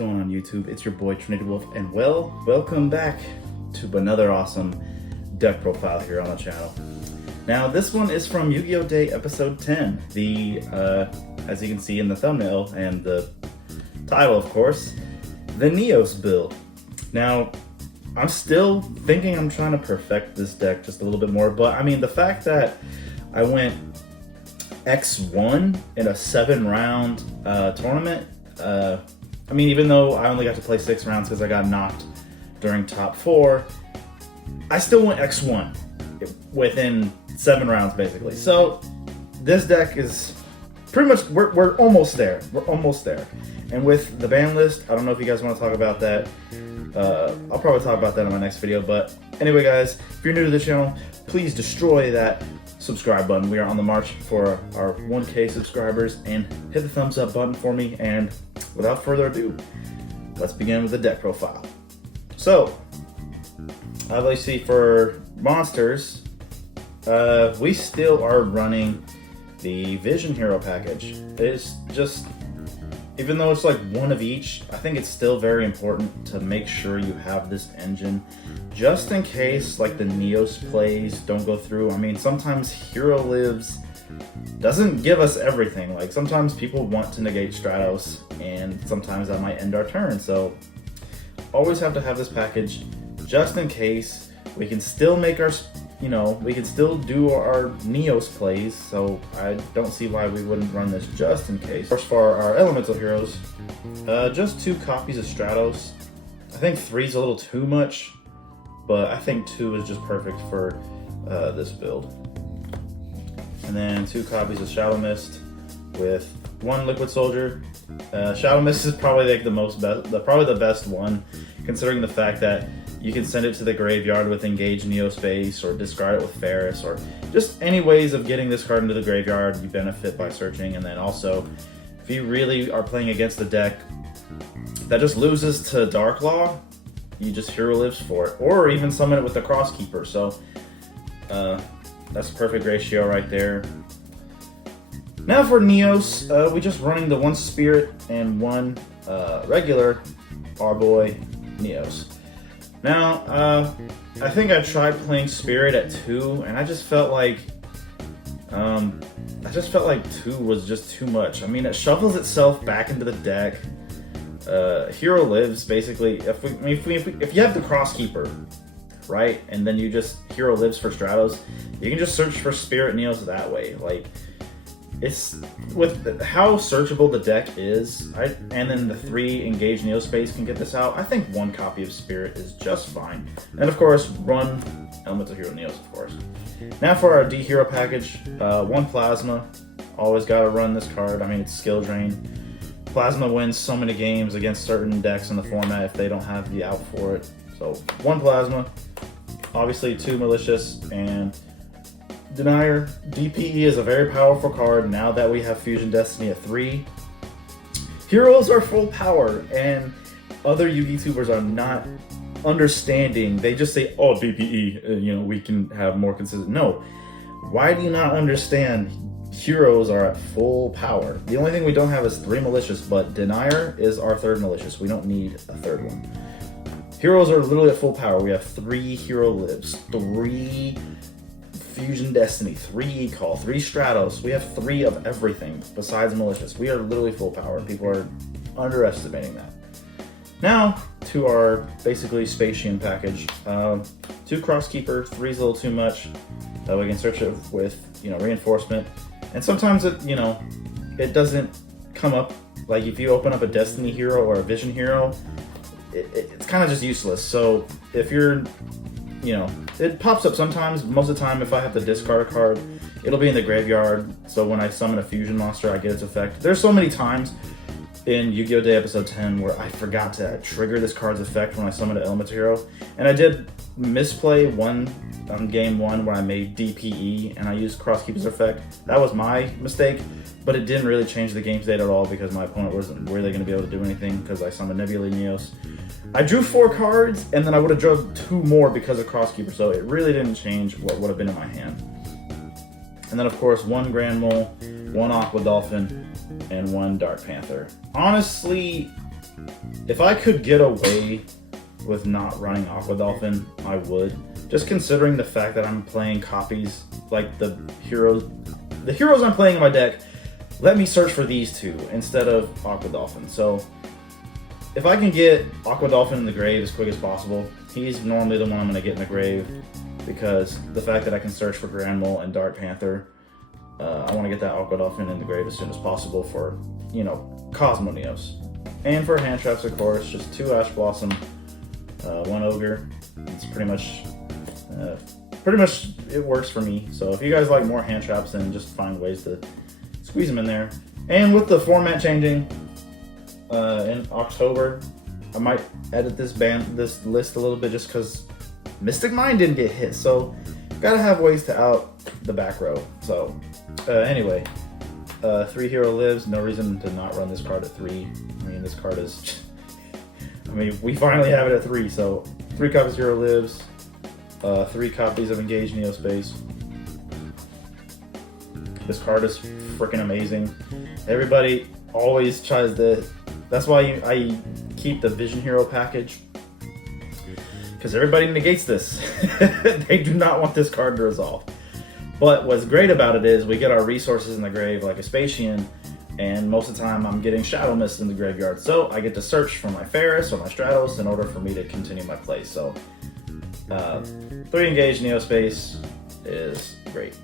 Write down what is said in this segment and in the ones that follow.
going on YouTube? It's your boy Trinity Wolf, and welcome back to another awesome deck profile here on the channel. Now this one is from Yu-Gi-Oh! Day episode 10. As you can see in the thumbnail and the title, of course, the Neos build. Now, I'm still thinking I'm trying to perfect this deck just a little bit more, but I mean, the fact that I went X1 in a 7-round tournament, I mean, even though I only got to play 6 rounds because I got knocked during top 4, I still went X1 within 7 rounds, basically. So this deck is pretty much, we're almost there. We're almost there. And with the ban list, I don't know if you guys want to talk about that. I'll probably talk about that in my next video. But anyway, guys, if you're new to the channel, please destroy that subscribe button. We are on the march for our 1K subscribers, and hit the thumbs up button for me. And without further ado, let's begin with the deck profile. So, obviously for monsters, we still are running the Vision Hero package. It's just, even though it's like one of each, I think it's still very important to make sure you have this engine just in case like the Neos plays don't go through. I mean, sometimes Hero Lives doesn't give us everything. Like sometimes people want to negate Stratos, and sometimes that might end our turn. So always have to have this package just in case. We can still make our, we can still do our Neos plays, so I don't see why we wouldn't run this just in case. Of course, for our Elemental Heroes, just 2 copies of Stratos. I think 3 is a little too much, but I think 2 is just perfect for this build. And then 2 copies of Shadow Mist with 1 Liquid Soldier. Shadow Mist is probably like probably the best one, considering the fact that you can send it to the graveyard with Engage Neospace, or discard it with Ferris, or just any ways of getting this card into the graveyard. You benefit by searching. And then also, if you really are playing against a deck that just loses to Dark Law, you just Hero Lives for it, or even summon it with the Crosskeeper. So that's a perfect ratio right there. Now for Neos, we're just running the 1 Spirit and 1 regular our boy Neos. Now, I think I tried playing Spirit at 2, and I just felt like 2 was just too much. I mean, it shuffles itself back into the deck. Hero Lives, basically, if you have the Crosskeeper, right, and then you just Hero Lives for Stratos, you can just search for Spirit Neos that way. Like, it's with how searchable the deck is, and then the 3 Engage Neospace can get this out. I think 1 copy of Spirit is just fine. And of course, run Elemental Hero Neos, of course. Now for our D Hero package, 1 Plasma. Always gotta run this card. I mean, it's skill drain. Plasma wins so many games against certain decks in the format if they don't have the out for it. So 1 Plasma, obviously 2 Malicious, and Denier. DPE is a very powerful card now that we have Fusion Destiny at 3. Heroes are full power, and other Yu-Gi tubers are not understanding. They just say, oh, DPE, we can have more consistent. No. Why do you not understand heroes are at full power? The only thing we don't have is 3 Malicious, but Denier is our 3rd Malicious. We don't need a 3rd one. Heroes are literally at full power. We have 3 Hero Lives, 3 Fusion Destiny, 3 Call, 3 Stratos. We have 3 of everything besides Malicious. We are literally full power. People are underestimating that. Now to our basically Spacian package. 2 Crosskeeper, 3 is a little too much. We can search it with reinforcement. And sometimes it doesn't come up. Like if you open up a Destiny hero or a Vision hero, it's kind of just useless. So if you're it pops up sometimes. Most of the time, if I have to discard a card, it'll be in the graveyard. So when I summon a fusion monster, I get its effect. There's so many times in Yu-Gi-Oh! Day episode 10 where I forgot to trigger this card's effect when I summoned an Elemental Hero. And I did misplay one on game 1 where I made DPE and I used Crosskeeper's effect. That was my mistake, but it didn't really change the game state at all because my opponent wasn't really going to be able to do anything because I summoned Nebula Neos. I drew 4 cards, and then I would have drawn 2 more because of Crosskeeper, so it really didn't change what would have been in my hand. And then, of course, 1 Grand Mole, 1 Aqua Dolphin, and 1 Dark Panther. Honestly, if I could get away with not running Aqua Dolphin, I would. Just considering the fact that I'm playing copies, like the heroes I'm playing in my deck, let me search for these two instead of Aqua Dolphin. So if I can get Aqua Dolphin in the grave as quick as possible, he's normally the one I'm going to get in the grave, because the fact that I can search for Grand Mole and Dark Panther, I want to get that Aqua Dolphin in the grave as soon as possible for, you know, Cosmo Neos. And for hand traps, of course, just 2 Ash Blossom, 1 Ogre. It's pretty much it works for me. So if you guys like more hand traps, then just find ways to squeeze them in there. And with the format changing in October, I might edit this list a little bit just because Mystic Mine didn't get hit. So gotta have ways to out the back row. So anyway, 3 Hero Lives. No reason to not run this card at 3. I mean, this card is. I mean, we finally have it at 3. So 3 copies of Hero Lives. 3 copies of Engage Neospace. This card is freaking amazing. Everybody always tries to. That's why I keep the Vision Hero package, because everybody negates this. They do not want this card to resolve. But what's great about it is we get our resources in the grave like a Spacian, and most of the time I'm getting Shadow Mist in the graveyard. So I get to search for my Ferris or my Stratos in order for me to continue my play. So 3 Engage Neospace is great.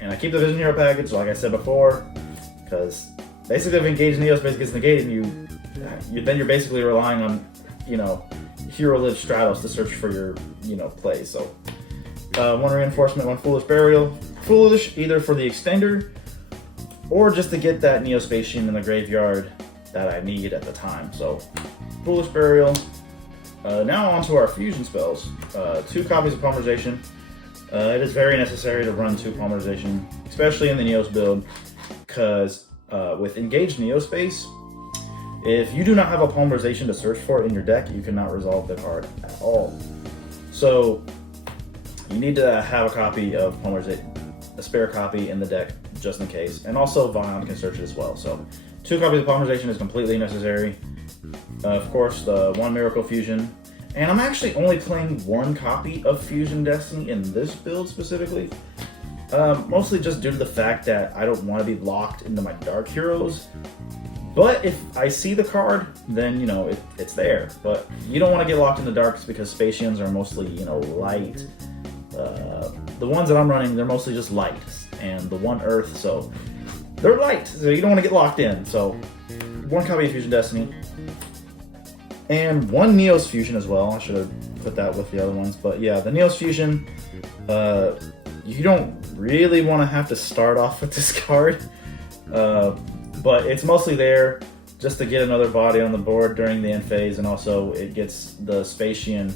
And I keep the Vision Hero package, like I said before, because basically if Engage Neospace gets negated, then you're basically relying on, you know, Hero Live Stratos to search for your, you know, play. So 1 Reinforcement, 1 Foolish Burial. Foolish either for the extender or just to get that Neospatian in the graveyard that I need at the time. So Foolish Burial. Now on to our fusion spells. 2 copies of Polymerization. It is very necessary to run 2 Polymerization, especially in the Neos build, because with Engaged Neospace, if you do not have a Polymerization to search for in your deck, you cannot resolve the card at all. So you need to have a copy of Polymerization, a spare copy in the deck just in case, and also Vion can search it as well. So 2 copies of Polymerization is completely necessary. Of course, the 1 Miracle Fusion. And I'm actually only playing 1 copy of Fusion Destiny in this build specifically. Mostly just due to the fact that I don't want to be locked into my Dark Heroes. But if I see the card, then, you know, it's there. But you don't want to get locked in the Darks because Spacians are mostly, you know, light. The ones that I'm running, they're mostly just light. And the 1 Earth, so they're light. So you don't want to get locked in. So 1 copy of Fusion Destiny. And 1 Neos Fusion as well. I should have put that with the other ones. But yeah, the Neos Fusion, you don't really want to have to start off with this card. But it's mostly there just to get another body on the board during the end phase. And also it gets the Spacian,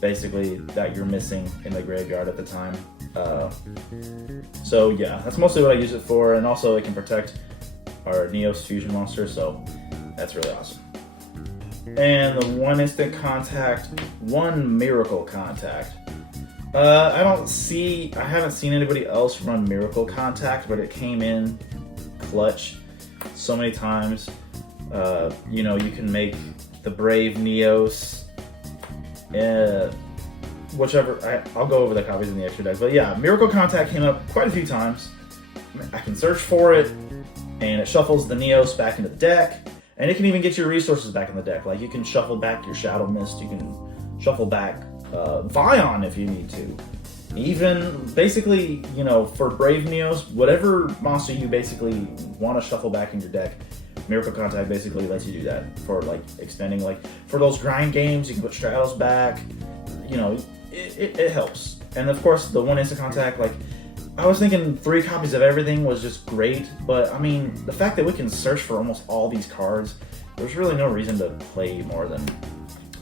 basically, that you're missing in the graveyard at the time. So yeah, that's mostly what I use it for. And also it can protect our Neos Fusion monster. So that's really awesome. And the 1 Instant Contact, 1 Miracle Contact. I haven't seen anybody else run Miracle Contact, but it came in clutch so many times. You know, you can make the Brave Neos, whichever. I'll go over the copies in the extra deck, but yeah, Miracle Contact came up quite a few times. I can search for it, and it shuffles the Neos back into the deck. And it can even get your resources back in the deck. Like, you can shuffle back your Shadow Mist, you can shuffle back Vion if you need to. Even, basically, you know, for Brave Neos, whatever monster you basically want to shuffle back in your deck, Miracle Contact basically lets you do that. For, like, extending, like, for those grind games, you can put Stratos back. You know, it helps. And, of course, the 1 Instant Contact, like, I was thinking 3 copies of everything was just great, but I mean, the fact that we can search for almost all these cards, there's really no reason to play more than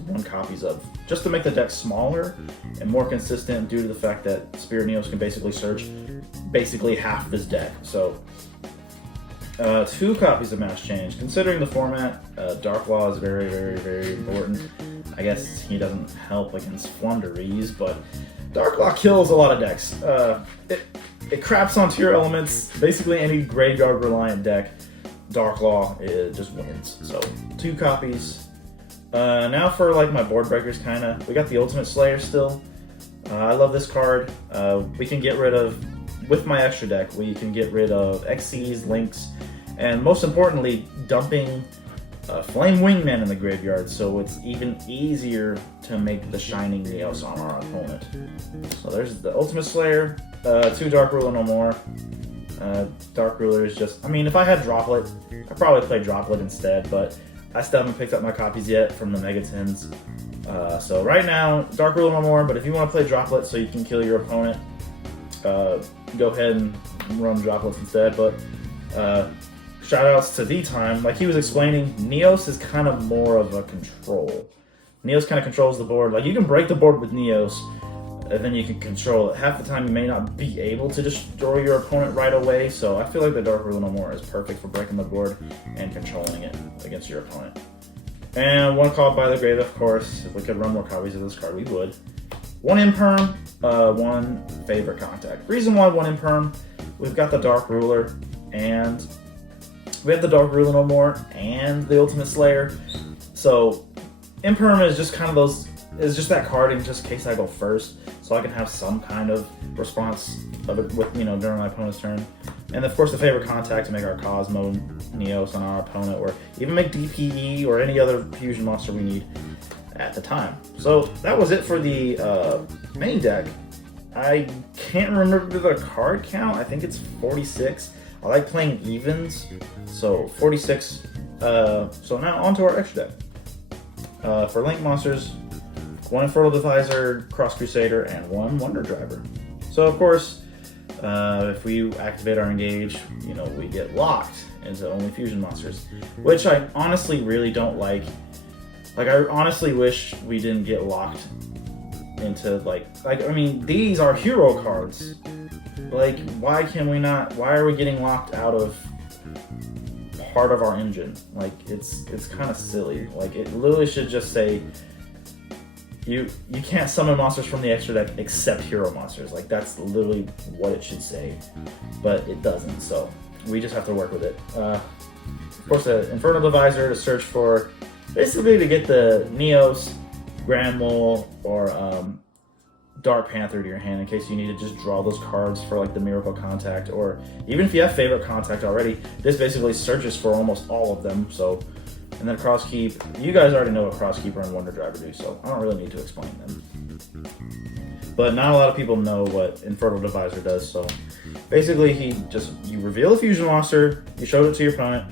1 copies of, just to make the deck smaller and more consistent due to the fact that Spirit Neos can basically search basically half this deck. So 2 copies of Mass Change. Considering the format, Dark Law is very, very, very important. I guess he doesn't help against Flunderies, but Dark Law kills a lot of decks. It craps onto your elements. Basically any graveyard reliant deck, Dark Law just wins. So 2 copies Now for like my board breakers, kind of. We got the Ultimate Slayer still. I love this card. We can get rid of, with my extra deck, we can get rid of XCs, Links, and most importantly, dumping Flame Wingman in the graveyard, so it's even easier to make the Shining Neos on our opponent. So there's the Ultimate Slayer, 2 Dark Ruler no more. Dark Ruler is just, I mean, if I had Droplet, I'd probably play Droplet instead, but I still haven't picked up my copies yet from the Megatins. So right now, Dark Ruler no more, but if you want to play Droplet so you can kill your opponent, go ahead and run Droplets instead. But shoutouts to V-Time. Like he was explaining, Neos is kind of more of a control. Neos kind of controls the board. Like you can break the board with Neos, and then you can control it. Half the time you may not be able to destroy your opponent right away, so I feel like the Dark Ruler no more is perfect for breaking the board and controlling it against your opponent. And 1 Called by the Grave, of course. If we could run more copies of this card, we would. 1 Imperm, 1 Favorite Contact. Reason why 1 Imperm, we've got the Dark Ruler, and we have the Dark Ruler no more, and the Ultimate Slayer. So Imperm is just kind of those, is just that card in just case I go first, so I can have some kind of response of it with, you know, during my opponent's turn. And of course the Favorite Contact to make our Cosmo Neos on our opponent, or even make DPE or any other fusion monster we need at the time. So that was it for the main deck. I can't remember the card count. I think it's 46. I like playing evens, so 46. So now onto our extra deck. For Link monsters, 1 Infernal Divisor, Cross Crusader, and 1 Wonder Driver. So of course, if we activate our engage, you know, we get locked into only fusion monsters, which I honestly really don't like. Like, I honestly wish we didn't get locked into, like, I mean, these are hero cards. Like, why can we not, why are we getting locked out of part of our engine? Like, it's kind of silly. Like, it literally should just say, you can't summon monsters from the extra deck except hero monsters. Like, that's literally what it should say, but it doesn't, so we just have to work with it. Of course, the Infernal Divisor to search for, basically to get the Neos, Grand Mole, or Dark Panther to your hand in case you need to just draw those cards for like the Miracle Contact, or even if you have Favorite Contact already, this basically searches for almost all of them. So, and then Cross Keep, you guys already know what Cross Keeper and Wonder Driver do, so I don't really need to explain them. But not a lot of people know what Infernal Divisor does, so basically you reveal a fusion monster, you show it to your opponent,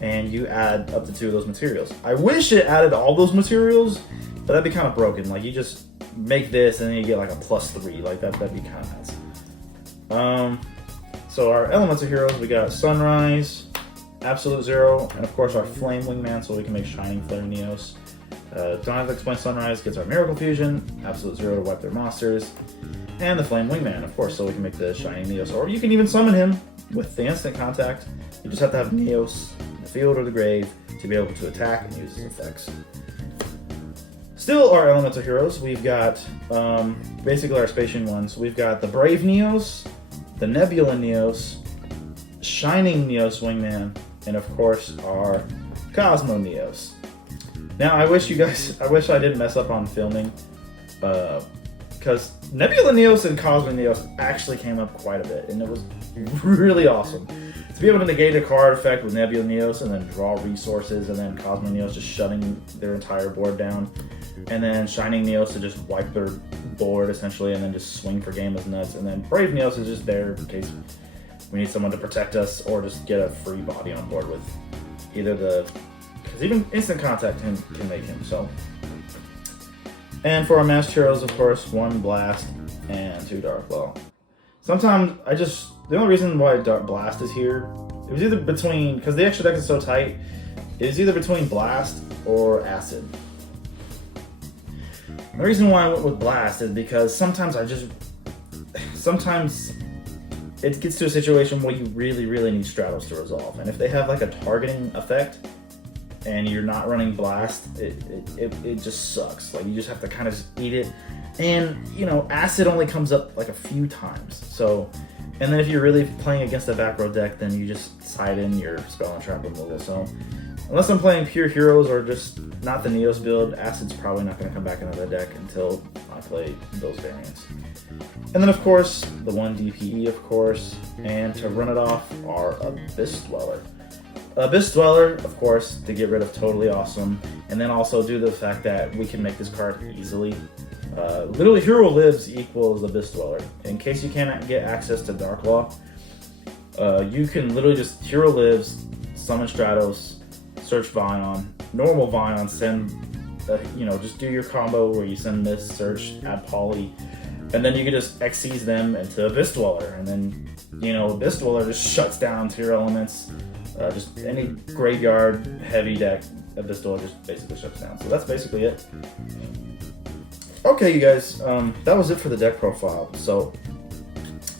and you add up to 2 of those materials. I wish it added all those materials, but that'd be kind of broken. Like, you just make this and then you get like a +3, like that'd be kind of nice. So our elements of heroes, we got Sunrise, Absolute Zero, and of course our Flame Wingman, so we can make Shining Flare Neos. Don't have to explain. Sunrise gets our Miracle Fusion, Absolute Zero to wipe their monsters, and the Flame Wingman, of course, so we can make the Shining Neos. Or you can even summon him with the Instant Contact. You just have to have Neos in the field or the grave to be able to attack and use his effects. Still our elemental heroes, we've got basically our Spacian ones. We've got the Brave Neos, the Nebula Neos, Shining Neos Wingman, and of course our Cosmo Neos. Now I wish I didn't mess up on filming, because Nebula Neos and Cosmo Neos actually came up quite a bit, and it was really awesome. To be able to negate a card effect with Nebula Neos and then draw resources, and then Cosmo Neos just shutting their entire board down, and then Shining Neos to just wipe their board essentially, and then just swing for game as nuts, and then Brave Neos is just there in case we need someone to protect us or just get a free body on board with either the, because even Instant Contact can make him, so. And for our masked heroes, of course, 1 Blast and 2 Dark Claw. Sometimes the only reason why Dark Blast is here, it was either between, because the extra deck is so tight, it was either between Blast or Acid. The reason why I went with Blast is because sometimes it gets to a situation where you really, really need Stratos to resolve. And if they have like a targeting effect and you're not running Blast, it just sucks. Like, you just have to kind of just eat it. And, you know, Acid only comes up like a few times. So, and then if you're really playing against a back row deck, then you just side in your Spell and Trap removal. So Unless I'm playing pure heroes or just not the Neos build, Acid's probably not going to come back into the deck until I play those variants. And then of course, the 1 DPE of course, and to run it off are Abyss Dweller. Abyss Dweller, of course, to get rid of Totally Awesome, and then also due to the fact that we can make this card easily. Literally Hero Lives equals Abyss Dweller. In case you cannot get access to Dark Law, you can literally just Hero Lives, summon Stratos, search Vion, normal Vion, send, just do your combo where you send this, search, add Poly, and then you can just Xyz them into Abyss Dweller, and then, Abyss Dweller just shuts down tier elements, just any graveyard heavy deck, Abyss Dweller just basically shuts down. So that's basically it. Okay, you guys, that was it for the deck profile. So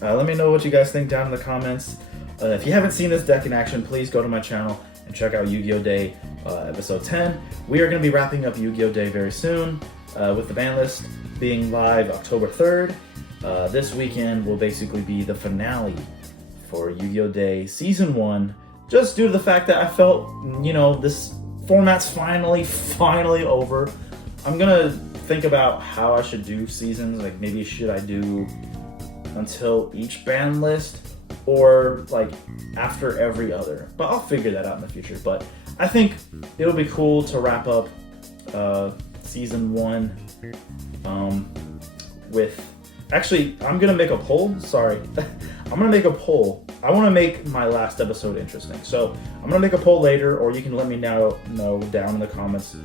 let me know what you guys think down in the comments. If you haven't seen this deck in action, please go to my channel and check out Yu-Gi-Oh! Day episode 10. We are going to be wrapping up Yu-Gi-Oh! Day very soon, with the ban list being live October 3rd. This weekend will basically be the finale for Yu-Gi-Oh! Day Season 1, just due to the fact that I felt, this format's finally over. I'm going to think about how I should do seasons, like maybe should I do until each ban list, or like after every other, but I'll figure that out in the future. But I think it'll be cool to wrap up season 1 with, actually I'm gonna make a poll, sorry. I'm gonna make a poll. I want to make my last episode interesting, so I'm gonna make a poll later, or you can let me know down in the comments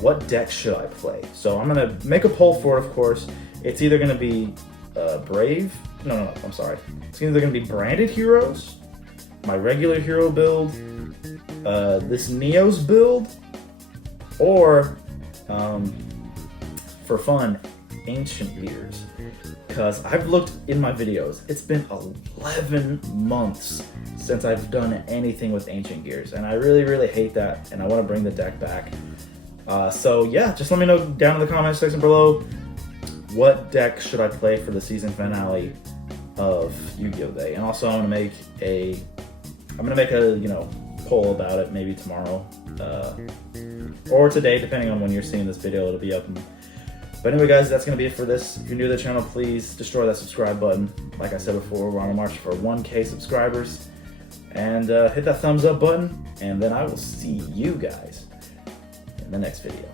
what deck should I play. So I'm gonna make a poll for it, of course. It's either gonna be Brave, no, I'm sorry. It's either gonna be Branded Heroes, my regular hero build, this Neos build, or for fun, Ancient Gears. Because I've looked in my videos, it's been 11 months since I've done anything with Ancient Gears, and I really hate that, and I want to bring the deck back. So yeah, just let me know down in the comment section below, what deck should I play for the season finale of Yu-Gi-Oh! Day. And also I'm gonna make a poll about it maybe tomorrow, or today, depending on when you're seeing this video, it'll be up. But anyway guys, that's gonna be it for this. If you're new to the channel, please destroy that subscribe button. Like I said before, we're on a march for 1K subscribers. And hit that thumbs up button, and then I will see you guys in the next video.